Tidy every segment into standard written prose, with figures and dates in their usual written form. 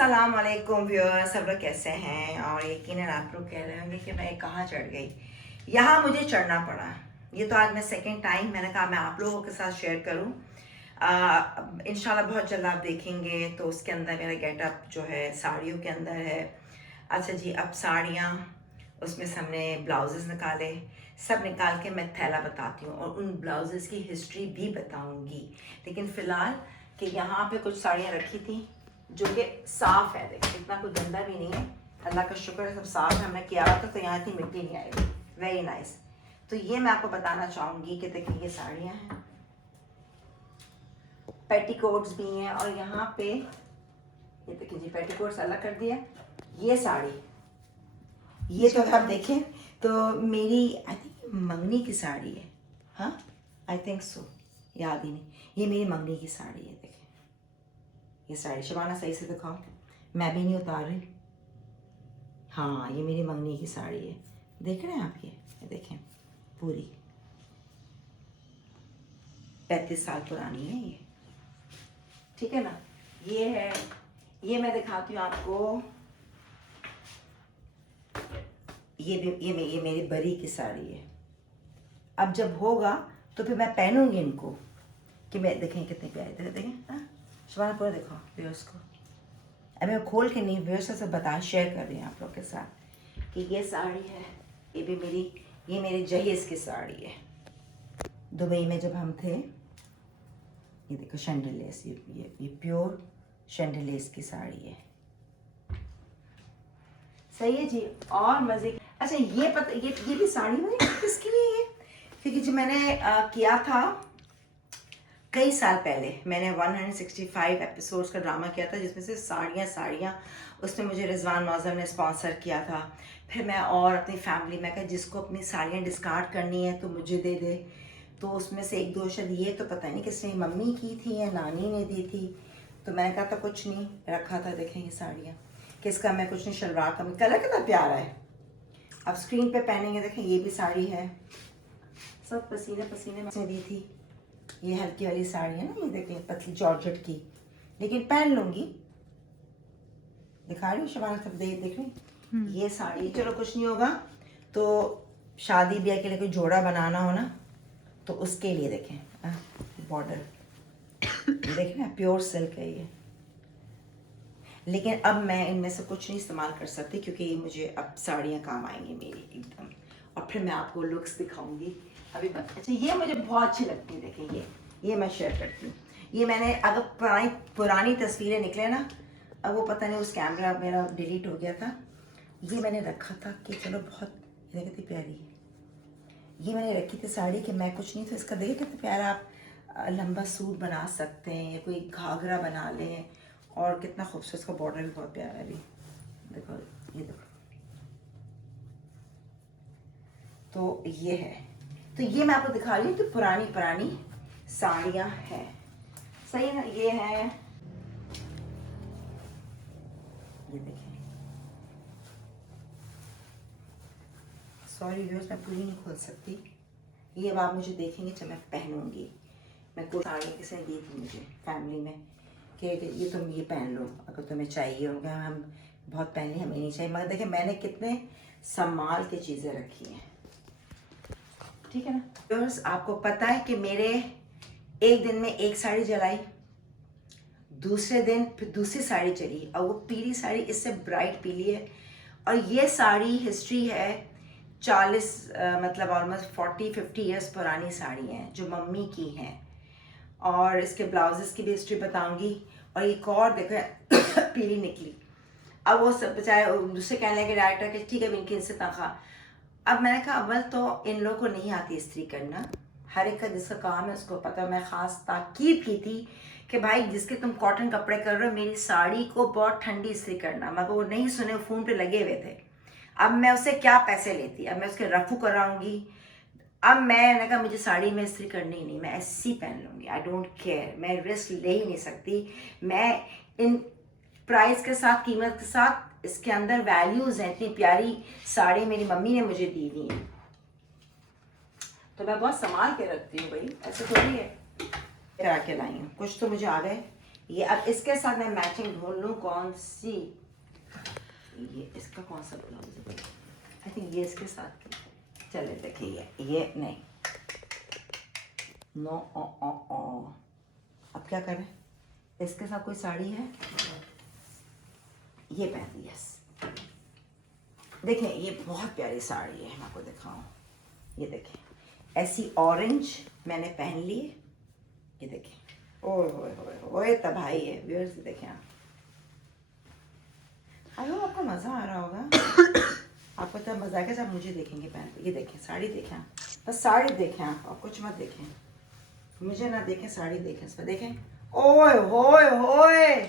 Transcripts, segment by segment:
अस्सलाम वालेकुम व्यूअर्स, सब लोग कैसे हैं। और यकीनन आप लोग कह रहे होंगे कि मैं कहाँ चढ़ गई। यहाँ मुझे चढ़ना पड़ा। ये तो आज मैं सेकंड टाइम मैंने कहा मैं आप लोगों के साथ शेयर करूँ। इंशाल्लाह बहुत जल्द आप देखेंगे तो उसके अंदर मेरा गेटअप जो है साड़ियों के अंदर है। अच्छा जी, अब साड़ियाँ उसमें से हमने ब्लाउजेस निकाले, सब निकाल के मैं थैला बताती हूँ और उन ब्लाउजेस की हिस्ट्री भी बताऊँगी। लेकिन फ़िलहाल कि यहाँ पे कुछ साड़ियाँ रखी थी जो कि साफ़ है, देखिए इतना कोई गंदा भी नहीं है, अल्लाह का शुक्र है सब साफ़ है। हमने किया हुआ था तो यहाँ इतनी मिट्टी नहीं आएगी। Very nice. तो ये मैं आपको बताना चाहूँगी कि देखिए ये साड़ियाँ हैं, पेटीकोट्स भी हैं और यहाँ पे ये देखिए जी पेटीकोट्स अलग कर दिया। ये साड़ी ये तो आप देखें तो मेरी आई थिंक मंगनी की साड़ी है। हाँ आई थिंक सो, याद ही नहीं। ये मेरी मंगनी की साड़ी है। देखें ये साड़ी, शबाना सही से दिखाओ, मैं भी नहीं उतार रही। हाँ ये मेरी मंगनी की साड़ी है, देख रहे हैं आप। ये देखें पूरी 35 साल पुरानी है ये, ठीक है ना। ये है, ये मैं दिखाती हूँ आपको। ये मेरी बरी की साड़ी है। अब जब होगा तो फिर मैं पहनूंगी इनको कि मैं देखें कितने प्यारे देखें। हाँ शबाना पूरा देखो व्यूअर्स को। अब मैं खोल के नहीं, व्यूअर्स से बता शेयर कर रही हूँ आप लोग के साथ कि ये साड़ी है। ये भी मेरी, ये मेरे जहेज की साड़ी है। दुबई में जब हम थे, ये देखो शंडलेस, ये प्योर शंडलेस की साड़ी है। सही है जी। और मज़े की, अच्छा ये पता, ये भी साड़ी में किसकी लिए है, क्योंकि जो मैंने किया था कई साल पहले, मैंने 165 एपिसोड्स का ड्रामा किया था जिसमें से साड़ियाँ उसमें मुझे रिजवान मौज़म ने स्पॉन्सर किया था। फिर मैं और अपनी फैमिली में कहा जिसको अपनी साड़ियाँ डिस्कार्ड करनी है तो मुझे दे दे। तो उसमें से एक दो शायद ये तो पता नहीं किसने, मम्मी की थी या नानी ने दी थी। तो मैंने कहा था कुछ नहीं रखा था। देखें ये साड़ियाँ किसका, मैं कुछ नहीं, शलवार का कलर कितना प्यारा है। अब स्क्रीन पे पहनेंगे। देखें ये भी साड़ी है, सब पसीने पसीने में दी थी। ये हल्की वाली साड़ी है ना, ये देखें पतली जॉर्जेट की, लेकिन पहन लूँगी। दिखा रही हूँ शबाना, सब देख रही। ये साड़ी चलो कुछ नहीं होगा, तो शादी ब्याह के लिए कोई जोड़ा बनाना हो ना तो उसके लिए देखें बॉर्डर देख रहे हैं, प्योर सिल्क है ये। लेकिन अब मैं इनमें से कुछ नहीं इस्तेमाल कर सकती क्योंकि ये मुझे अब साड़ियाँ काम आएंगी मेरी एकदम, और फिर मैं आपको लुक्स दिखाऊंगी अभी। अच्छा ये मुझे बहुत अच्छी लगती है। देखें ये मैं शेयर करती हूँ। ये मैंने, अगर पुरानी तस्वीरें निकले ना, अब वो पता नहीं उस कैमरा मेरा डिलीट हो गया था, ये मैंने रखा था कि चलो बहुत, ये कितनी प्यारी है। ये मैंने रखी थी साड़ी कि मैं कुछ नहीं तो इसका देखिए कितना प्यारा, आप लंबा सूट बना सकते हैं या कोई घाघरा बना लें, और कितना खूबसूरत, इसका बॉर्डर भी बहुत प्यारा है। अभी देखो ये देखो, तो ये है। तो ये मैं आपको दिखा रही हूँ कि पुरानी साड़ियाँ हैं, सही है ना। ये है, ये देखें, सॉरी व्यूअर्स मैं पूरी नहीं खोल सकती। ये अब आप मुझे देखेंगे जब मैं पहनूंगी। मैं कोई साड़ी किसी ने दी थी मुझे फैमिली में कि ये तुम ये पहन लो अगर तुम्हें चाहिए होगा। हम बहुत पहन ली, हमें नहीं चाहिए, मगर देखिए मैंने कितने संभाल के चीज़ें रखी हैं, ठीक है ना। व्यूअर्स आपको पता है कि मेरे एक दिन में एक साड़ी जलाई, दूसरे दिन फिर दूसरी साड़ी चली, और वो पीली साड़ी इससे ब्राइट पीली है। और ये साड़ी हिस्ट्री है 40 मतलब ऑलमोस्ट 40-50 ईयर्स पुरानी साड़ी हैं जो मम्मी की हैं, और इसके ब्लाउजेस की भी हिस्ट्री बताऊंगी। और एक और देखो पीली निकली। अब वो सब बेचारे दूसरे कहने लगे डायरेक्टर कि ठीक है इनकी इनसे तनख्वाह। अब मैंने कहा अव्वल तो इन लोगों को नहीं आती इस्त्री करना, हर एक का जिसका काम है उसको पता। मैं ख़ास ताकीद की थी कि भाई जिसके तुम कॉटन कपड़े कर रहे हो मेरी साड़ी को बहुत ठंडी इस्त्री करना, मगर वो नहीं सुने, फ़ोन पे लगे हुए थे। अब मैं उससे क्या पैसे लेती, अब मैं उसके रफू कराऊंगी। अब मैंने कहा मुझे साड़ी में इस्त्री करनी ही नहीं, मैं ऐसी पहन लूँगी, आई डोंट केयर, मैं रिस्क ले ही नहीं सकती। मैं इन प्राइस के साथ, कीमत के साथ, इसके अंदर वैल्यूज़ हैं। इतनी प्यारी साड़ी मेरी मम्मी ने मुझे दी हुई है तो मैं बहुत संभाल के रखती हूँ भाई, ऐसे थोड़ी है करा के लाई हूँ। कुछ तो मुझे आ गए, ये अब इसके साथ मैं मैचिंग ढूंढ लूँ कौन सी, ये इसका कौन सा ब्लाउज है, आई थिंक ये इसके साथ, चले देखिए ये नहीं, नो ओ ओ ओ, अब क्या करें, इसके साथ कोई साड़ी है, ये पहन ली, यस। देखें ये बहुत प्यारी साड़ी है, मैं आपको दिखाऊं, ये देखें ऐसी ऑरेंज मैंने पहन ली, ये देखें, ओए तबाही है व्यूअर्स, देखें आप, अरे आपको मज़ा आ रहा होगा, आपको तब मज़ा आएगा जब मुझे देखेंगे पहन, ये देखें साड़ी देखें आप, बस साड़ी देखें आप, और कुछ मत देखें, मुझे ना देखें, साड़ी देखें, इस पर देखें, ओए होए होए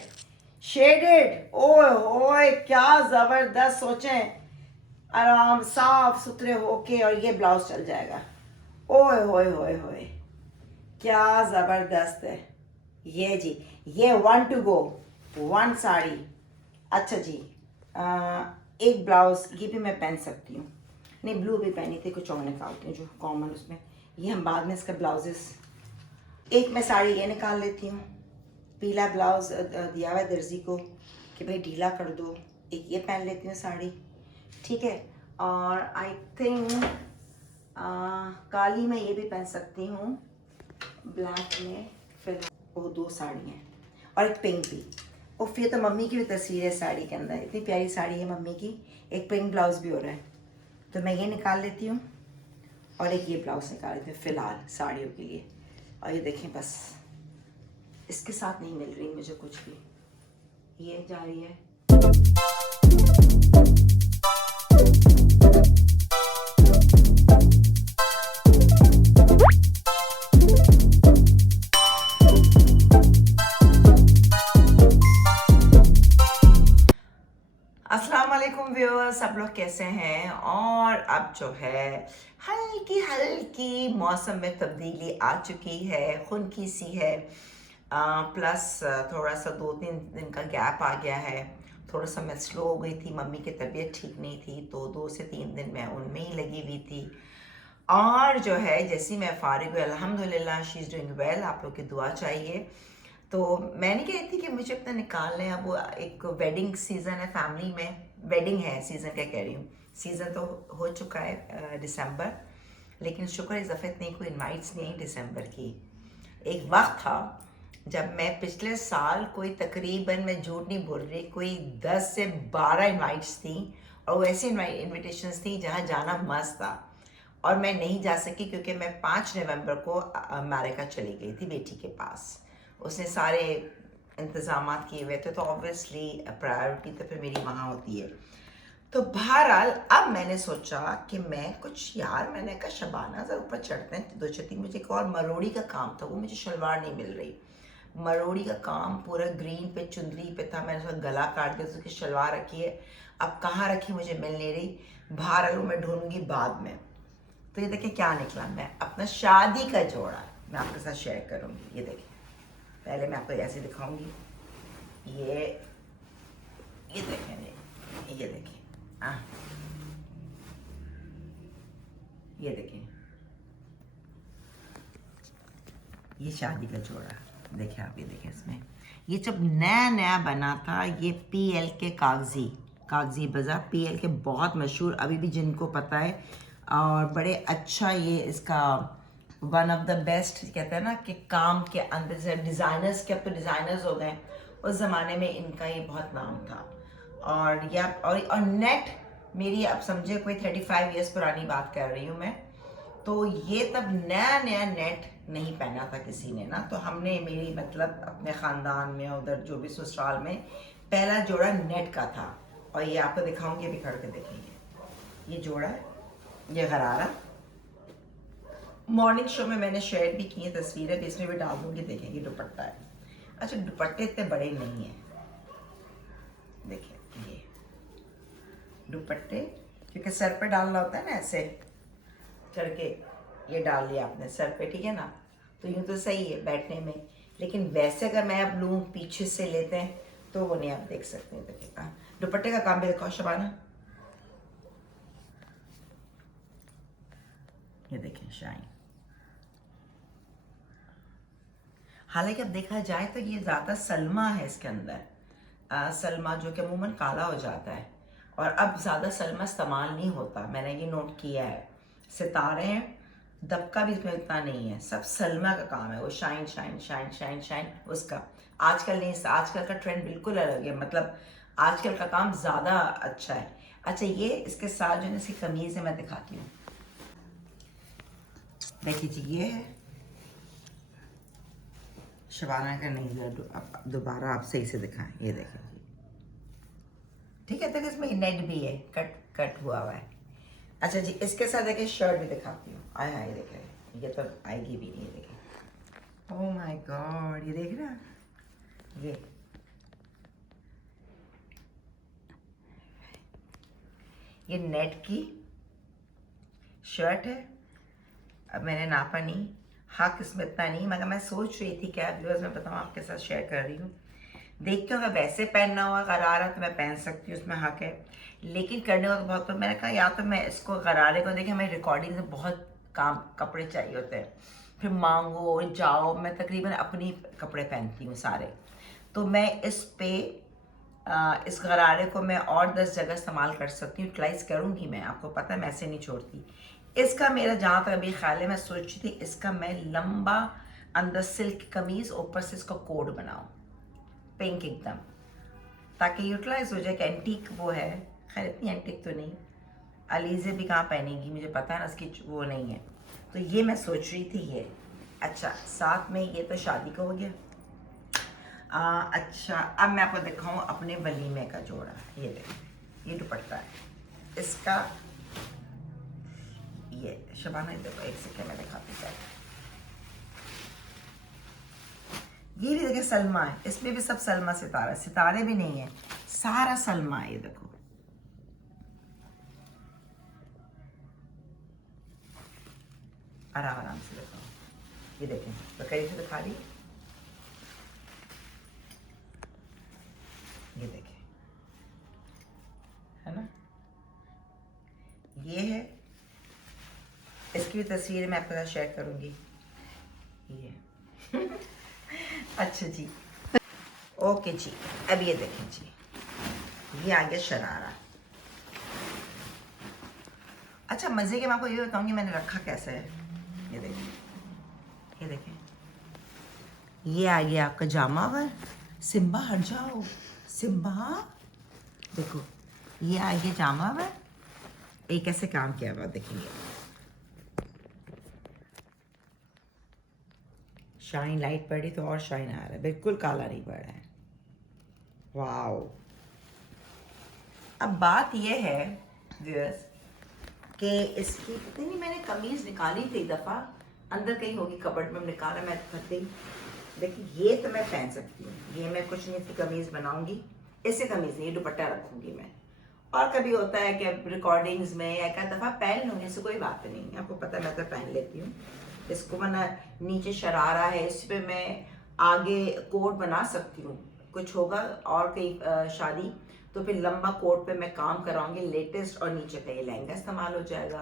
शेडेड, ओए होए क्या ज़बरदस्त, सोचें आराम साफ सुथरे होके और ये ब्लाउज चल जाएगा, ओए होए होए होए क्या ज़बरदस्त है ये जी, ये 1 to go 1 साड़ी, अच्छा जी, एक ब्लाउज ये भी मैं पहन सकती हूँ, नहीं ब्लू भी पहनी थी, कुछ और निकालती हूँ जो कॉमन उसमें, ये हम बाद में इसका ब्लाउजेस, एक मैं साड़ी ये निकाल लेती हूँ, पीला ब्लाउज दिया हुआ है दर्जी को कि भाई ढीला कर दो, एक ये पहन लेती हूँ साड़ी, ठीक है, और आई थिंक काली में ये भी पहन सकती हूँ, ब्लैक में फिर वो 2 साड़ियाँ और एक पिंक भी, और फिर तो मम्मी की भी तस्वीर है साड़ी के अंदर, इतनी प्यारी साड़ी है मम्मी की, एक पिंक ब्लाउज भी हो रहा है, तो मैं ये निकाल लेती हूँ और एक ये ब्लाउज निकाल लेती हूँ फ़िलहाल साड़ियों के लिए, और ये देखें बस इसके साथ नहीं मिल रही मुझे कुछ भी, ये जा रही है, अस्सलाम वालेकुम व्यूअर्स, सब लोग कैसे हैं, और अब जो है हल्की हल्की मौसम में तब्दीली आ चुकी है, खुनकी सी है, प्लस थोड़ा सा 2-3 दिन का गैप आ गया है, थोड़ा सा मैं स्लो हो गई थी, मम्मी की तबीयत ठीक नहीं थी, तो 2 से 3 दिन मैं उनमें ही लगी हुई थी, और जो है जैसी मैं फारिग हुई अल्हम्दुलिल्लाह शी इज़ डूइंग वेल, आप लोग की दुआ चाहिए। तो मैंने कह रही थी कि मुझे अपना निकालना है, अब वो एक वेडिंग सीज़न है फैमिली में, वेडिंग है सीज़न, क्या कह रही हूँ, सीज़न तो हो चुका है दिसंबर, लेकिन शुक्र इस दफ़े इतनी कोई इनवाइट्स नहीं आई दिसंबर की। एक वक्त था जब मैं पिछले साल कोई तकरीबन, मैं झूठ नहीं बोल रही, कोई 10 से 12 इनवाइट्स थी, और वो ऐसी इन्विटेशंस थी जहाँ जाना मस्त था, और मैं नहीं जा सकी क्योंकि मैं 5 नवंबर को अमेरिका चली गई थी बेटी के पास, उसने सारे इंतज़ाम किए हुए थे, तो ऑब्वियसली प्रायोरिटी तो फिर मेरी वहाँ होती है। तो बहरहाल अब मैंने सोचा कि मैं कुछ, यार मैंने कहा शबाना ज़रा ऊपर चढ़ते हैं, दो छती, मुझे एक और मरोड़ी का काम था, वो मुझे शलवार नहीं मिल रही, मरोड़ी का काम पूरा ग्रीन पे चुंदरी पे था, मैंने उसका गला काट दिया, उसकी शलवार रखी है, अब कहाँ रखी मुझे मिल नहीं रही, बहरहाल मैं ढूंढूंगी बाद में। तो ये देखिए क्या निकला, मैं अपना शादी का जोड़ा मैं आपके साथ शेयर करूँगी, ये देखिए, पहले मैं आपको ऐसे दिखाऊंगी, ये देखें, ये देखिए, ये देखिए, ये शादी का जोड़ा, देखिए आप, ये देखिए इसमें, ये जब नया नया बना था, ये PL के कागजी बाज़ार, PL के बहुत मशहूर, अभी भी जिनको पता है, और बड़े अच्छा, ये इसका वन ऑफ द बेस्ट कहते हैं ना कि काम के अंदर से डिज़ाइनर्स के, अब तो डिज़ाइनर्स हो गए, उस ज़माने में इनका ये बहुत नाम था, और या और नेट मेरी, अब समझे कोई 35 ईयर्स पुरानी बात कर रही हूँ मैं, तो ये तब नया नया नेट नहीं पहना था किसी ने ना, तो हमने, मेरी मतलब अपने ख़ानदान में उधर जो भी ससुराल में पहला जोड़ा नेट का था, और ये आपको दिखाऊंगी, अभी खड़ के देखेंगे, ये जोड़ा है, ये गरारा, मॉर्निंग शो में मैंने शेयर भी की है तस्वीरें, भी इसमें भी डाल दूँगी, देखेंगे दुपट्टा है, अच्छा दुपट्टे इतने बड़े नहीं हैं, देखिए ये दुपट्टे, क्योंकि सर पे डालना होता है ना ऐसे करके, ये डाल लिया आपने सर पे, ठीक है ना, तो यूँ तो सही है बैठने में, लेकिन वैसे अगर मैं अब लूँ पीछे से लेते हैं तो वो नहीं, आप देख सकते हैं, देखिए दुपट्टे का काम भी दिखाओ शबाना, ये देखें शाइन, हालांकि अब देखा जाए तो ये ज़्यादा सलमा है इसके अंदर, सलमा जो कि अमूमन काला हो जाता है, और अब ज़्यादा सलमा इस्तेमाल नहीं होता, मैंने ये नोट किया है। सितारे हैं, दबका भी इसमें इतना नहीं है, सब सलमा का काम है, वो shine shine shine shine shine उसका। आजकल नहीं, आजकल का ट्रेंड बिल्कुल अलग है, मतलब आजकल का काम ज़्यादा अच्छा है। अच्छा, ये इसके साथ जो है इसकी कमीज़ है, मैं दिखाती हूँ। देखिए जी, ये है शबाना का, नहीं अब दोबारा आप सही से दिखाएं, ये देखें जी, ठीक है। देखिए इसमें नेट भी है, कट कट हुआ हुआ है। अच्छा जी, इसके साथ देखिए शर्ट भी दिखाती हूँ। आया ये देखें, ये तो आएगी भी नहीं, देखें। ओह माय गॉड, ये देख रहा, ये नेट की शर्ट है। अब मैंने नापा नहीं, हक इसमें इतना नहीं, मगर मैं सोच रही थी क्या व्यूअर्स मैं बताऊँ, आपके साथ शेयर कर रही हूँ। देखती हूँ अगर वैसे पहनना हुआ गरारा तो मैं पहन सकती हूँ, उसमें हक है। लेकिन करने को तो बहुत, तो मैंने कहा या तो मैं इसको गरारे को, देखिए हमें रिकॉर्डिंग से बहुत काम कपड़े चाहिए होते हैं, फिर मांगो जाओ, मैं तकरीबन अपनी कपड़े पहनती हूँ सारे, तो मैं इस गरारे को मैं और 10 जगह इस्तेमाल कर सकती हूँ, यूटिलाइज करूँगी मैं, आपको पता है मैं ऐसे नहीं छोड़ती। इसका मेरा जहाँ तक अभी ख्याल है, मैं सोच रही थी इसका मैं लंबा अंदर सिल्क कमीज़, ऊपर से इसका कोट बनाऊँ पिंक एकदम, ताकि यूटिलाइज हो जाए कि एंटीक वो है। खैर इतनी एंटीक तो नहीं, अलीज़े भी कहाँ पहनेगी, मुझे पता है ना उसकी वो नहीं है, तो ये मैं सोच रही थी ये। अच्छा, साथ में ये तो शादी का हो गया। अच्छा, अब मैं आपको दिखाऊँ अपने वलीमे का जोड़ा। ये देखो, ये दुपट्टा है इसका, ये शबाना देखो, एक सेकेंड में दिखाती हूँ। ये भी देखिए सलमा है, इसमें भी सब सलमा सितारा, सितारे भी नहीं है, सारा सलमा है। ये देखो, आराम आराम से देखो, ये देखें तो करीब से दिखा रही, ये देखें, है ना, ये है। इसकी भी तस्वीर मैं आपके साथ शेयर करूंगी, ये अच्छा जी, ओके जी। अब ये देखें जी, ये आ गया शरारा। अच्छा, मज़े के मैं आपको ये बताऊंगी मैंने रखा कैसे है। ये देखें, ये देखें, ये आ गया आपका जामा। अगर सिम्बा हट जाओ, सिम्बा देखो, ये आ गया जामा। अगर एक ऐसे काम किया हुआ देखेंगे, शाइन लाइट पड़ी तो और शाइन आ रहा है, बिल्कुल काला नहीं पड़ रहा है। वाओ। अब बात यह है व्यूअर्स कि इसकी पता नहीं, मैंने कमीज निकाली थी दफ़ा, अंदर कहीं होगी कबर्ड में, निकाला मैं करती। देखिए, ये तो मैं पहन सकती हूँ, ये मैं कुछ नहीं इसकी कमीज बनाऊंगी, इससे कमीज नहीं, ये दुपट्टा रखूंगी मैं। और कभी होता है कि रिकॉर्डिंग्स में एक दफ़ा पहन लूँगी, इससे कोई बात नहीं, आपको पता है मैं तो पहन लेती हूँ इसको। वरना नीचे शरारा है, इस पर मैं आगे कोट बना सकती हूँ, कुछ होगा और कहीं शादी, तो फिर लंबा कोट पे मैं काम कराऊंगी लेटेस्ट, और नीचे पे ये लहंगा इस्तेमाल हो जाएगा,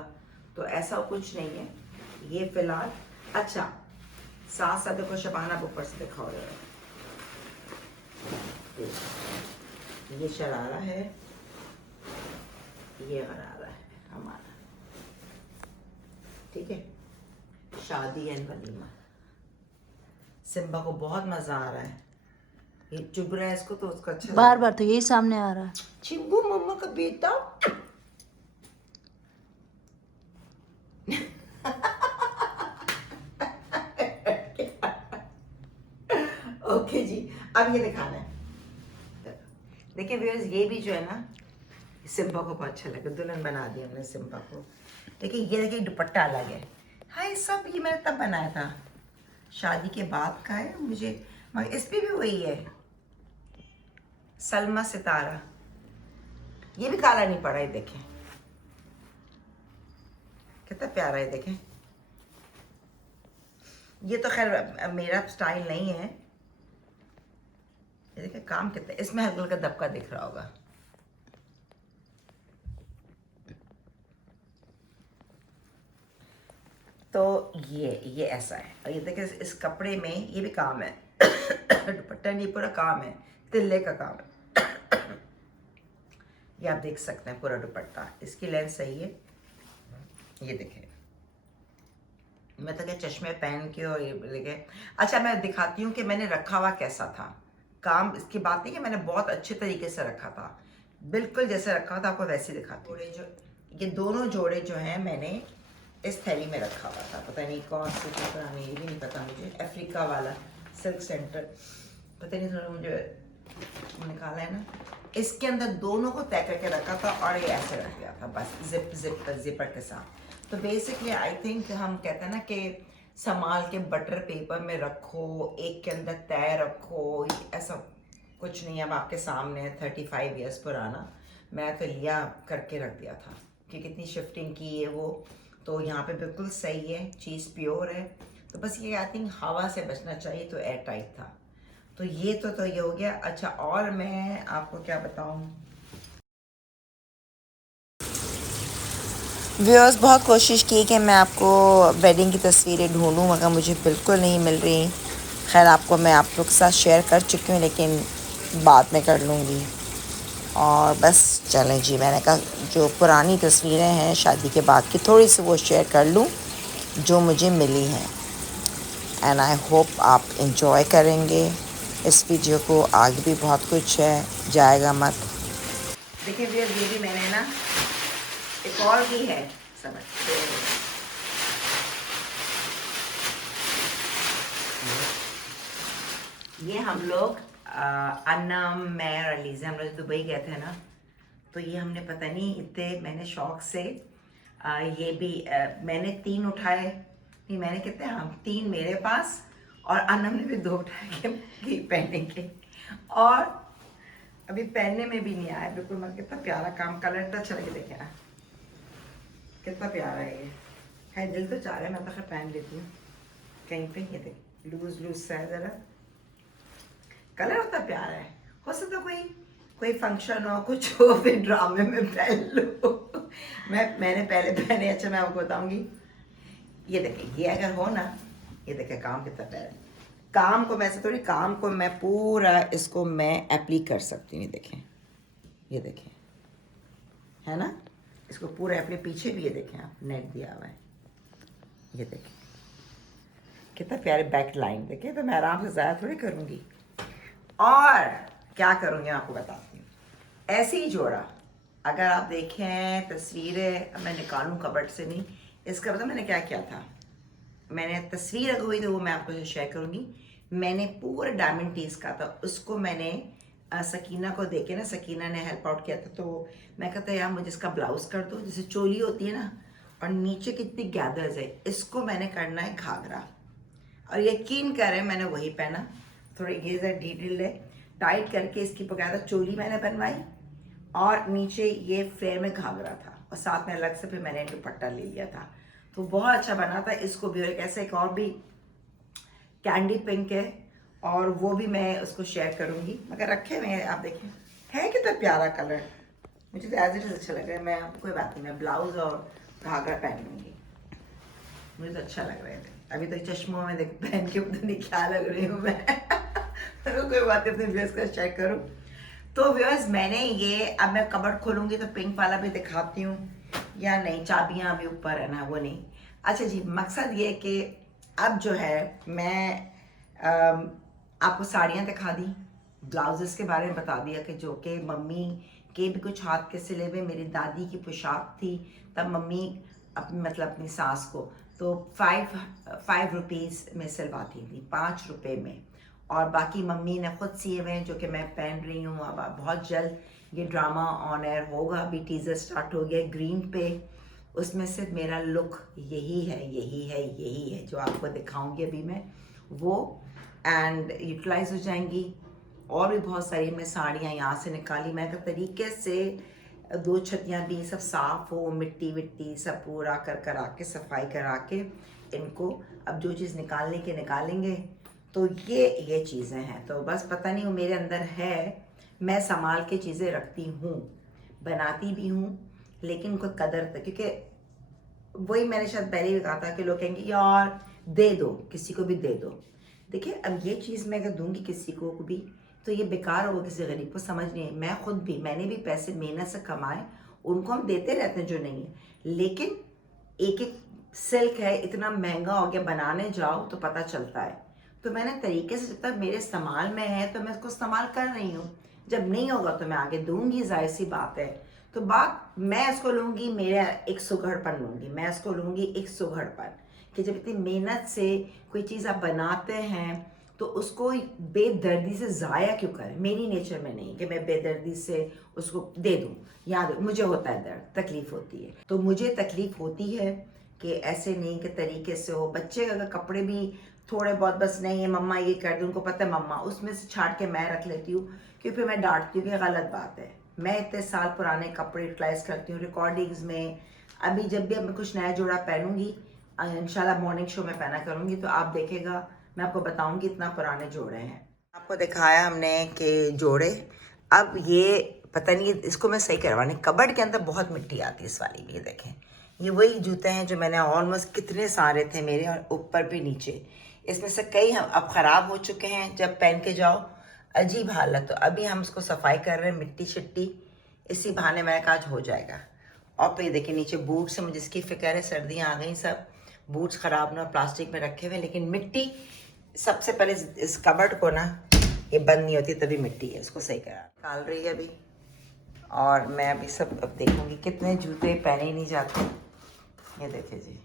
तो ऐसा कुछ नहीं है ये फिलहाल। अच्छा, साथ साथ देखो शबाना ऊपर से दिखाओ जरा, ये शरारा है, ये गरारा है हमारा, ठीक है। शादी एंड वलीमा, सिम्बा को बहुत मजा आ रहा है, ये चुभ रहा है इसको, तो उसको अच्छा बार बार तो यही सामने आ रहा है, चिंबू मम्मा का बेटा। ओके जी, अब ये दिखाना है। देखिए व्यूअर्स, ये भी जो है ना, सिम्बा को बहुत अच्छा लगा, दुल्हन बना दिया हमने सिम्बा को। देखिए, ये देखिए दुपट्टा अलग है, हाँ सब ये मैंने तब बनाया था, शादी के बाद का है मुझे, मगर इस पे भी वही है सलमा सितारा, ये भी काला नहीं पड़ा है, देखें कितना प्यारा है, देखें। ये तो खैर मेरा स्टाइल नहीं है, ये देखें काम कितना, इसमें हल्का हल्का दबका दिख रहा होगा। तो ये ऐसा है, और ये देखिए इस कपड़े में ये भी काम है दुपट्टा नहीं पूरा काम है, तिल्ले का काम है ये आप देख सकते हैं पूरा दुपट्टा, इसकी लेंथ सही है। ये देखिए मैं तो क्या चश्मे पहन के और ये लेके, अच्छा मैं दिखाती हूँ कि मैंने रखा हुआ कैसा था काम। इसकी बात नहीं कि मैंने बहुत अच्छे तरीके से रखा था, बिल्कुल जैसे रखा था आपको वैसे दिखाती हूँ। ये दोनों जोड़े जो हैं मैंने इस थैली में रखा हुआ था, पता नहीं कौन से पुराने, ये भी नहीं पता मुझे, अफ्रीका वाला सिल्क सेंटर, पता नहीं थोड़ा मुझे निकाला है ना। इसके अंदर दोनों को तय करके रखा था और ये ऐसे रख दिया था बस जिपर के साथ। तो बेसिकली आई थिंक हम कहते हैं ना कि संभाल के बटर पेपर में रखो, एक के अंदर तय रखो, ऐसा कुछ नहीं। अब आपके सामने है 35 ईयर्स पुराना, मैं तो लिया करके रख दिया था कि कितनी शिफ्टिंग की है वो, तो यहाँ पे बिल्कुल सही है, चीज़ प्योर है। तो बस ये आई थिंक हवा से बचना चाहिए, तो एयर टाइट था। तो ये तो ये हो गया। अच्छा और मैं आपको क्या बताऊँ, व्यूअर्स बहुत कोशिश की कि मैं आपको वेडिंग की तस्वीरें ढूंढूं मगर मुझे बिल्कुल नहीं मिल रही। खैर आपको मैं आप लोग के साथ शेयर कर चुकी हूँ, लेकिन बाद में कर लूँगी। और बस चलें जी, मैंने कहा जो पुरानी तस्वीरें हैं शादी के बाद की थोड़ी सी वो शेयर कर लूँ जो मुझे मिली हैं। एंड आई होप आप इंजॉय करेंगे इस वीडियो को, आगे भी बहुत कुछ है, जाएगा मत। देखिए ये भी मैंने ना एक और भी है, समझ ये हम लोग अन्नम मैं और अलीज़ा हम लोग दुबई गए थे ना, तो ये हमने पता नहीं इतने मैंने शौक से ये भी मैंने 3 उठाए, नहीं मैंने कितने, हम 3 मेरे पास और अन्नम ने भी 2 उठाए के पहनने के, और अभी पहनने में भी नहीं आया बिल्कुल। मतलब कितना प्यारा काम, कलर इतना अच्छा लगे, देखे ना कितना प्यारा है ये, है दिल तो चाह रहा है मैं तो खैर पहन लेती हूँ कहीं पे। ये देख लूज सा है ज़रा, कलर उतना प्यारा है, हो सकता कोई फंक्शन हो कुछ हो फिर ड्रामे में पहन लो मैंने पहले पहने। अच्छा मैं आपको बताऊंगी, ये देखें ये अगर हो ना, ये देखें काम कितना प्यारा है। काम को वैसे थोड़ी, काम को मैं पूरा इसको मैं एप्ली कर सकती हूँ, ये देखें है ना, इसको पूरा अपने पीछे भी ये देखें आप नेट दिया हुआ है, ये देखें कितना प्यारे बैक लाइन देखें। तो मैं आराम से ज़्यादा थोड़ी करूँगी, और क्या करूँगी आपको बताती हूँ। ऐसे ही जोड़ा अगर आप देखें तस्वीरें, मैं निकालूँ कबर्ड से नहीं, इसका पता मैंने क्या किया था, मैंने तस्वीर अगर हुई तो वो मैं आपको शेयर करूँगी। मैंने पूरा डायमंड टीज का था, उसको मैंने सकीना को देके ना, सकीना ने हेल्प आउट किया था, तो मैं कहता यार मुझे इसका ब्लाउज कर दो, जैसे चोली होती है ना और नीचे कितनी गैदर्स है, इसको मैंने करना है घाघरा, और यकीन करें मैंने वही पहना, थोड़ी गेजर डिटेल है, टाइट करके इसकी बकायदा चोली मैंने बनवाई और नीचे ये फ्लेयर में घाघरा था, और साथ में अलग से फिर मैंने दुपट्टा ले लिया था, तो बहुत अच्छा बना था। इसको भी एक ऐसे एक और भी कैंडी पिंक है, और वो भी मैं उसको शेयर करूंगी, मगर रखे हुए आप देखें है कितना प्यारा कलर, मुझे तो एज इट इज अच्छा लग रहा है। मैं कोई बात नहीं, मैं ब्लाउज और घाघरा पहन लूँगी, मुझे तो अच्छा लग रहा है। अभी तो चश्मों में देख पहन के पता नहीं क्या लग रही हूँ मैं कोई बात नहीं, अपने व्यूअर्स का चेक करो। तो व्यूअर्स मैंने ये, अब मैं कबर्ड खोलूंगी तो पिंक वाला भी दिखाती हूँ, या नहीं चाबियाँ अभी ऊपर है ना, वो नहीं। अच्छा जी, मकसद ये कि अब जो है मैं आपको साड़ियाँ दिखा दी, ब्लाउजेस के बारे में बता दिया कि जो कि मम्मी के भी कुछ हाथ के सिले हुए, मेरी दादी की पोशाक थी तब मम्मी मतलब अपनी सास को तो 5 रुपीज़ में सिलवाती थी, 5 रुपये में, और बाकी मम्मी ने खुद सिए हुए हैं जो कि मैं पहन रही हूँ। अब बहुत जल्द ये ड्रामा ऑन एयर होगा, अभी टीज़र स्टार्ट हो गया ग्रीन पे, उसमें से मेरा लुक यही है जो आपको दिखाऊंगी अभी मैं वो, एंड यूटिलाइज हो जाएंगी। और भी बहुत सारी मैं साड़ियाँ यहाँ से निकाली, मैं एक तरीके से 2 छतियाँ भी सब साफ़ हो, मिट्टी विट्टी सब पूरा करा के सफाई करा के इनको, अब जो चीज़ निकालने के निकालेंगे। तो ये चीज़ें हैं, तो बस पता नहीं वो मेरे अंदर है, मैं संभाल के चीज़ें रखती हूँ, बनाती भी हूँ, लेकिन उनको कदर तक, क्योंकि वही मैंने शायद पहले भी कहा था कि लोग कहेंगे यार दे दो, किसी को भी दे दो। देखिए अब ये चीज़ मैं अगर दूंगी किसी को भी तो ये बेकार होगा, किसी गरीब को समझ नहीं है। मैं खुद भी, मैंने भी पैसे मेहनत से कमाए, उनको हम देते रहते हैं जो नहीं है, लेकिन एक एक सिल्क है इतना महंगा हो गया, बनाने जाओ तो पता चलता है। तो मैंने तरीके से, जब तक मेरे इस्तेमाल में है तो मैं उसको इस्तेमाल कर रही हूँ, जब नहीं होगा तो मैं आगे दूंगी, जाहिर सी बात है। तो बात मैं इसको लूँगी, मेरा एक सुघड़पन लूँगी, मैं इसको लूँगी एक सुघड़पन कि जब इतनी मेहनत से कोई चीज़ आप बनाते हैं तो उसको बेदर्दी से ज़ाया क्यों करें। मेरी नेचर में नहीं कि मैं बेदर्दी से उसको दे दूँ। याद मुझे होता है दर्द, तकलीफ़ होती है, तो मुझे तकलीफ़ होती है कि ऐसे नहीं के तरीके से हो। बच्चे अगर कपड़े भी थोड़े बहुत, बस नहीं है मम्मा ये कर दूँ, उनको पता है मम्मा, उसमें से छाट के मैं रख लेती हूँ क्योंकि फिर मैं डांटती हूँ कि गलत बात है। मैं इतने साल पुराने कपड़े यूटिलाइज करती हूँ रिकॉर्डिंग्स में। अभी जब भी मैं कुछ नया जोड़ा पहनूंगी, इंशाल्लाह मॉर्निंग शो में पहना करूँगी, तो आप देखेगा मैं आपको बताऊँगी इतना पुराने जोड़े हैं। आपको दिखाया हमने कि जोड़े, अब ये पता नहीं इसको मैं सही करवाने, कबर्ड के अंदर बहुत मिट्टी आती है इस वाली में। ये देखें, ये वही जूते हैं जो मैंने ऑलमोस्ट कितने सारे थे मेरे, और ऊपर भी नीचे, इसमें से कई हम अब ख़राब हो चुके हैं, जब पहन के जाओ अजीब हालत। तो अभी हम इसको सफाई कर रहे हैं, मिट्टी शिट्टी, इसी बहाने मैंने कहा आज हो जाएगा। और फिर देखिए नीचे बूट्स से मुझे इसकी फिक्र है, सर्दियाँ आ गई, सब बूट्स ख़राब ना, प्लास्टिक में रखे हुए, लेकिन मिट्टी सबसे पहले इस कबर्ड को ना, ये बंद नहीं होती तभी मिट्टी है, इसको सही करा निकाल रही है अभी। और मैं अभी सब अब देखूँगी, कितने जूते पहने ही नहीं जाते। ये देखिए जी,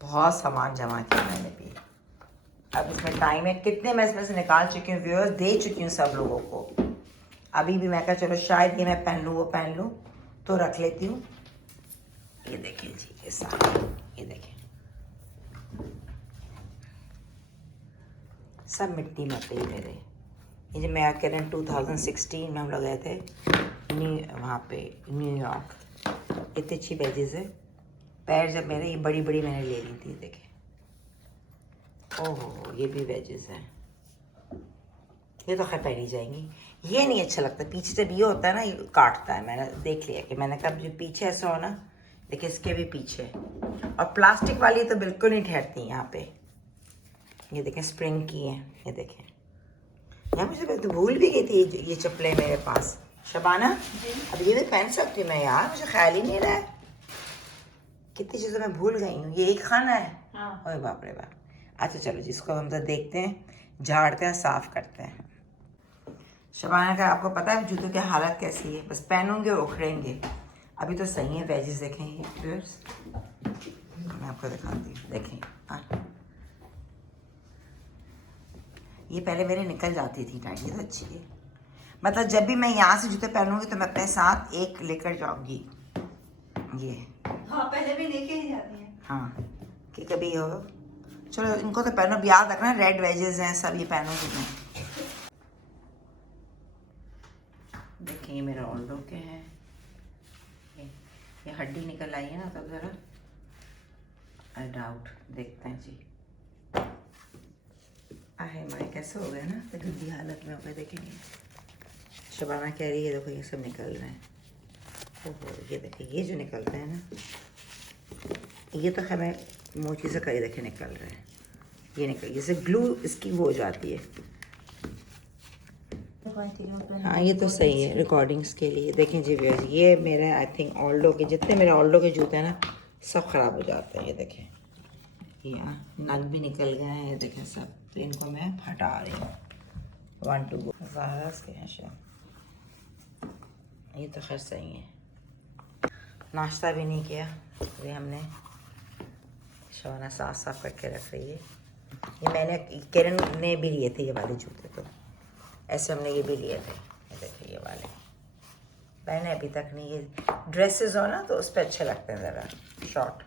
बहुत सामान जमा किया मैंने भी। अब इसमें टाइम है, कितने मैं इसमें से निकाल चुकी हूँ व्यूअर्स, दे चुकी हूँ सब लोगों को। अभी भी मैं कहा चलो शायद ये मैं पहन लूँ, वो पहन लूँ, तो रख लेती हूँ। ये देखिए जी, ये सारे, ये देखिए सब मिट्टी में पे मेरे। ये जो मैं कह रहे हैं 2016 में हम लोग गए थे वहाँ पे न्यूयॉर्क, इतनी अच्छी वेजेस है। पैर जब मेरे, ये बड़ी बड़ी मैंने ले ली थी, देखे, ओहो ये भी वेजेस हैं, ये तो खैर पहनी जाएंगी। ये नहीं अच्छा लगता, पीछे जब ये होता है ना, ये काटता है। मैंने देख लिया कि मैंने कब जो पीछे ऐसा हो ना, देखिए इसके भी पीछे, और प्लास्टिक वाली तो बिल्कुल नहीं ठहरती यहाँ पे। ये देखें स्प्रिंग की है, ये देखें। यार मुझे तो भूल भी गई थी ये चप्पलें मेरे पास। शबाना अब ये भी पहन सकती हूँ मैं यार, मुझे ख्याल ही नहीं रहा है, कितनी चीज़ें मैं भूल गई हूँ। ये एक खाना है, हाँ। ओए बाप रे बाप। अच्छा चलो जिसको हम तो देखते हैं, झाड़ते हैं, साफ करते हैं। शबाना का आपको पता है जूतों की हालत कैसी है, बस पहनूंगे और उखड़ेंगे। अभी तो सही है वेजेस, देखें ये व्यूअर्स, मैं आपको दिखाती हूँ, देखें ये पहले मेरे निकल जाती थी टाइम, ये तो अच्छी है। मतलब जब भी मैं यहाँ से जूते पहनूंगी तो मैं अपने साथ एक लेकर जाऊंगी, ये हाँ पहले भी लेके ही जाती हैं। हाँ कि कभी हो, चलो इनको तो पहनो, याद रखना रेड वेजेस हैं सब, ये पहनूंगी मैं। देखिए ये मेरा ऑल्डो के हैं, ये हड्डी निकल आई है ना, तब ज़रा आई डाउट, देखते हैं जी। आहे माए कैसे हो गए ना, तो गंदी हालत में हो गए, देखेंगे। शबाना कह रही है देखो ये सब निकल रहे हैं, ओहो ये देखिए, ये जो निकलते हैं ना, ये तो खैर मैं मोची से करी, देखे निकल रहे हैं, ये निकल, जैसे ग्लू इसकी वो हो जाती है। हाँ ये तो सही है रिकॉर्डिंग्स के लिए। देखें जी व्यूअर्स, ये मेरे आई थिंक ऑल्डो के, जितने मेरे ऑल्डो के जूते हैं ना, सब ख़राब हो जाते हैं। ये देखें, ये नग भी निकल गए हैं, ये देखें सब, तो इनको मैं हटा रही हूँ। 1 2 गो ज़ाहरास के हैं शायद, ये तो खैर सही है। नाश्ता भी नहीं किया, ये हमने शबाना साफ करके रख रही है। ये मैंने, किरण ने भी लिए थे ये वाले जूते, तो ऐसे हमने ये भी लिए थे। ये देखिए ये वाले पहने अभी तक नहीं, ये ड्रेसेस हो ना तो उस पर अच्छे लगते हैं ज़रा शॉर्ट।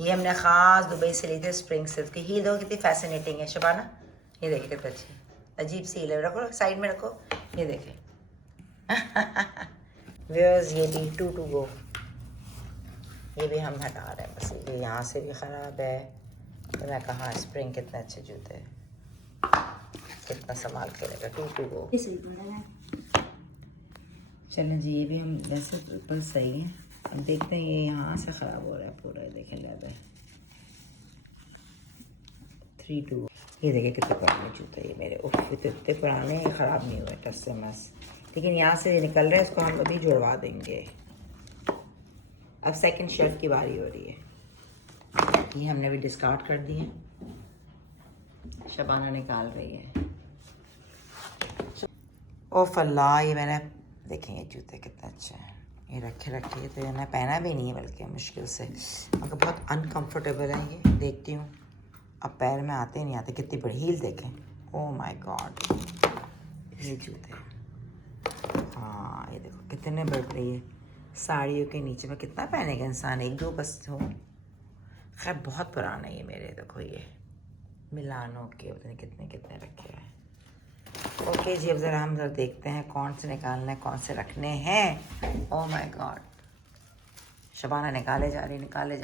ये हमने ख़ास दुबई से लिए थे, स्प्रिंग सिल्क की। हील देखो कितनी फैसिनेटिंग है शबाना, ये देखिए कितनी अच्छी अजीब सी हील है, रखो साइड में रखो, ये देखें। व्यूअर्स ये भी 2 2 गो, ये भी हम हटा रहे हैं, बस ये यहाँ से भी ख़राब है। तो मैं कहा स्प्रिंग कितने अच्छे जूते हैं, कितना संभाल के रहेगा। 2 2 गो चलें जी, ये भी हम वैसे ऊपर सही है, अब देखते हैं ये यहाँ से ख़राब हो रहा है पूरा, देखें लेदर 3-2। ये देखिए कितने पुराने जूते ये मेरे, उफ ये तो इतने पुराने हैं, ख़राब नहीं हुए टस से मस, लेकिन यहाँ से निकल रहे हैं, इसको हम अभी जुड़वा देंगे। अब सेकंड शेल्फ की बारी हो रही है, ये हमने भी डिस्कार्ड कर दिए, शबाना निकाल रही है। ओफ अल्लाह, ये मैंने देखें ये जूते कितने अच्छे हैं, ये रखे तो मैंने पहना भी नहीं है बल्कि मुश्किल से, मगर बहुत अनकंफर्टेबल है ये, देखती हूँ अब पैर में आते नहीं आते। कितनी बड़ी हील देखें, ओह माय गॉड ये जूते, हाँ ये देखो कितने बड़े, ये साड़ियों के नीचे में कितना पहनेगा इंसान, 1-2 बस हो। खैर बहुत पुराना है ये मेरे, देखो ये मिलानो के पता नहीं कितने रखे हैं। ओके जी, अब ज़रा हम ज़रा देखते हैं कौन से निकालना है कौन से रखने हैं। ओह माय गॉड, शबाना निकाले जा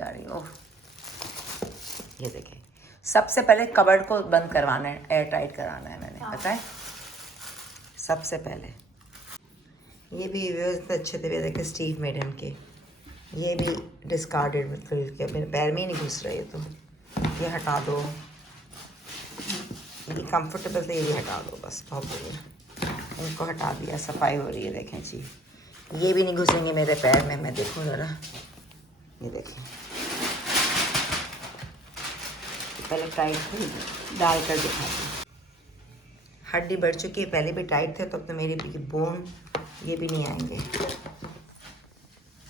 रही। ओह ये देखें, सबसे पहले कबर्ड को बंद करवाना है, एयर टाइट कराना है मैंने, पता है सबसे पहले। ये भी अच्छे थे देखे स्टीव मेडन के, ये भी डिस्कार्डेड बिल्कुल के, मेरे पैर में ही नहीं घुस रहे, तो ये हटा दो, ये कंफर्टेबल थे, ये भी हटा दो बस, बहुत बढ़िया, इनको हटा दिया, सफाई हो रही है। देखें जी, ये भी नहीं घुसेंगे मेरे पैर में, मैं देखूँ ज़रा, ये देखें पहले टाइट डाल कर दिखा दी, हड्डी बढ़ चुकी है, पहले भी टाइट थे, तब तो मेरी बोन ये भी नहीं आएंगे।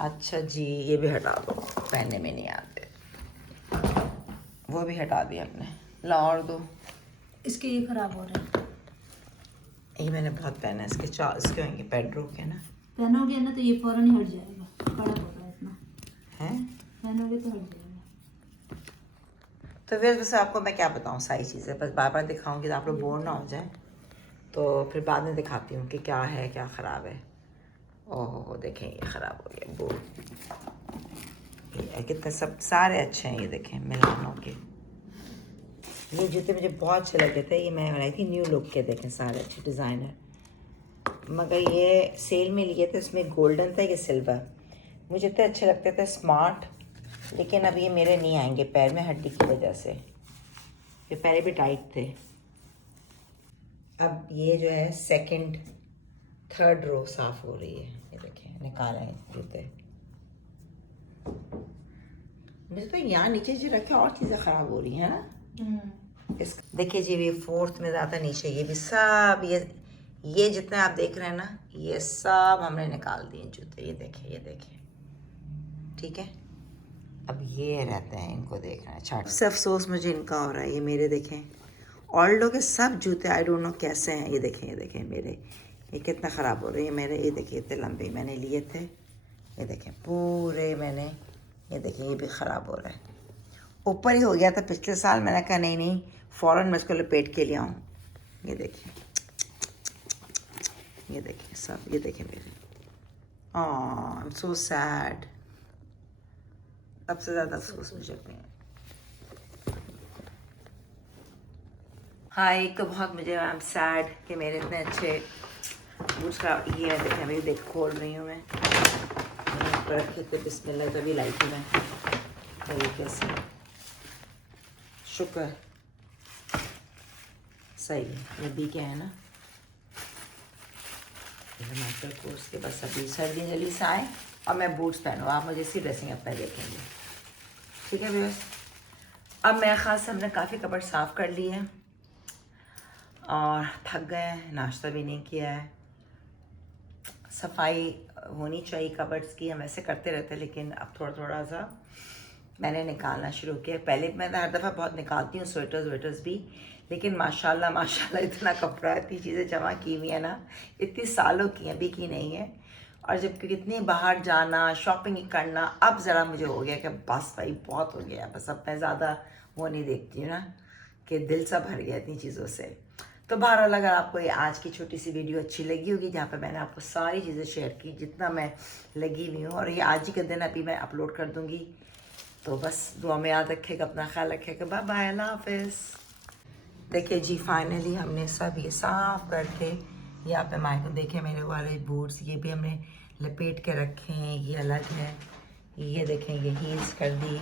अच्छा जी, ये भी हटा दो, पहनने में नहीं आते, वो भी हटा दिया आपने, ला और दो। इसके ये खराब हो रहे हैं, ये मैंने बहुत पहना है, इसके होंगे पेड्रो के ना, पहनोगे ना तो ये फौरन ही हट जाएगा, बड़ा हो रहा है इतना है, पहनोगे तो हट जाएगा। तो फिर बस आपको मैं क्या बताऊँ, सारी चीज़ें बस बार बार दिखाऊंगी तो आप लोग बोर ना हो जाए, तो फिर बाद में दिखाती हूँ कि क्या है क्या ख़राब है। ओह देखें ये ख़राब हो गया वो, ये कितने सब सारे अच्छे हैं, ये देखें मिलानो के, ये जूते मुझे बहुत अच्छे लगे थे, ये मैं बनाई थी न्यू लुक के, देखें सारे अच्छे डिज़ाइनर, मगर ये सेल में लिए थे, इसमें गोल्डन था, ये सिल्वर, मुझे इतने अच्छे लगते थे स्मार्ट, लेकिन अब ये मेरे नहीं आएंगे पैर में हड्डी की वजह से, ये पहले भी टाइट थे। अब ये जो है सेकंड थर्ड रो साफ हो रही है, ये देखें निकाले हैं जूते, मुझे तो यहाँ नीचे जो रखे और चीज़ें ख़राब हो रही हैं ना। इस देखिए जी, ये फोर्थ में ज़्यादा नीचे, ये भी सब ये जितने आप देख रहे हैं ना, ये सब हमने निकाल दिए जूते, ये देखें ठीक है। अब ये रहते हैं, इनको देखना है, सबसे अफसोस मुझे इनका हो रहा है, ये मेरे देखें ऑल्डो के सब जूते आई डोंट नो कैसे हैं, ये देखें मेरे, ये कितना ख़राब हो रहे हैं मेरे, ये देखिए इतने लंबे मैंने लिए थे, ये देखें पूरे मैंने, ये देखिए ये भी ख़राब हो रहा है, ऊपर ही हो गया था पिछले साल, मैंने कहा नहीं फ़ौरन मैं इसको लपेट के ले आऊँ। ये देखिए सब, ये देखें मेरे, आई एम सो सैड, सबसे ज़्यादा अफसोस मुझे अपने। हाँ एक तो बहुत मुझे आई एम सैड कि मेरे इतने अच्छे बूट्स का, ये देखें अभी देख खोल रही हूँ मैं रखे थे, बिस्मिल्लाह तभी लाई थी मैं तरीके से, शुक्र सही है, ये भी क्या है ना मास्टर कोर्स के, बस अभी सर्दी जल्दी से आए और मैं बूट्स पहनूँ, आप मुझे इसी ड्रेसिंग अपना देखेंगे, ठीक है व्यूअर्स। अब मेरे ख्याल से हमने काफ़ी कपड़ साफ़ कर लिए हैं और थक गए हैं, नाश्ता भी नहीं किया है, सफाई होनी चाहिए कबर्ड्स की, हम ऐसे करते रहते हैं, लेकिन अब थोड़ा सा मैंने निकालना शुरू किया। पहले मैं हर दफ़ा बहुत निकालती हूँ स्वेटर्स भी, लेकिन माशाल्लाह इतना कपड़ा, इतनी चीज़ें जमा की हुई है ना, इतनी सालों की अभी की नहीं है, और जब कितनी बाहर जाना शॉपिंग करना, अब ज़रा मुझे हो गया कि बस भाई बहुत हो गया, बस अब मैं ज़्यादा वो नहीं देखती हूँ ना, कि दिल सा भर गया इतनी चीज़ों से। तो बहरहाल अगर आपको ये आज की छोटी सी वीडियो अच्छी लगी होगी, जहाँ पे मैंने आपको सारी चीज़ें शेयर की जितना मैं लगी हुई हूँ, और ये आज ही के दिन अभी मैं अपलोड कर दूँगी, तो बस दुआ में याद रखेगा, अपना ख्याल रखेगा, बाय बाय, अल्लाह हाफिज़। देखिए जी फाइनली हमने सब ये साफ़ करके, यहाँ पे माइक देखिए मेरे वाले बूट्स, ये भी हमने लपेट के रखे हैं, ये अलग है, ये देखेंगे हील्स कर दी।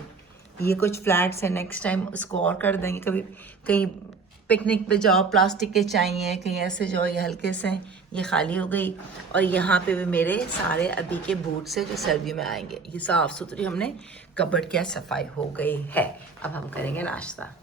ये कुछ फ्लैट्स हैं, नेक्स्ट टाइम उसको और कर देंगे। कभी कहीं पिकनिक पे जाओ, प्लास्टिक के चाहिए, कहीं ऐसे जाओ, ये हल्के से ये खाली हो गई। और यहाँ पे भी मेरे सारे अभी के बूट्स हैं जो सर्दियों में आएंगे। ये साफ़ सुथरी हमने कबर्ड की सफाई हो गई है। अब हम करेंगे नाश्ता।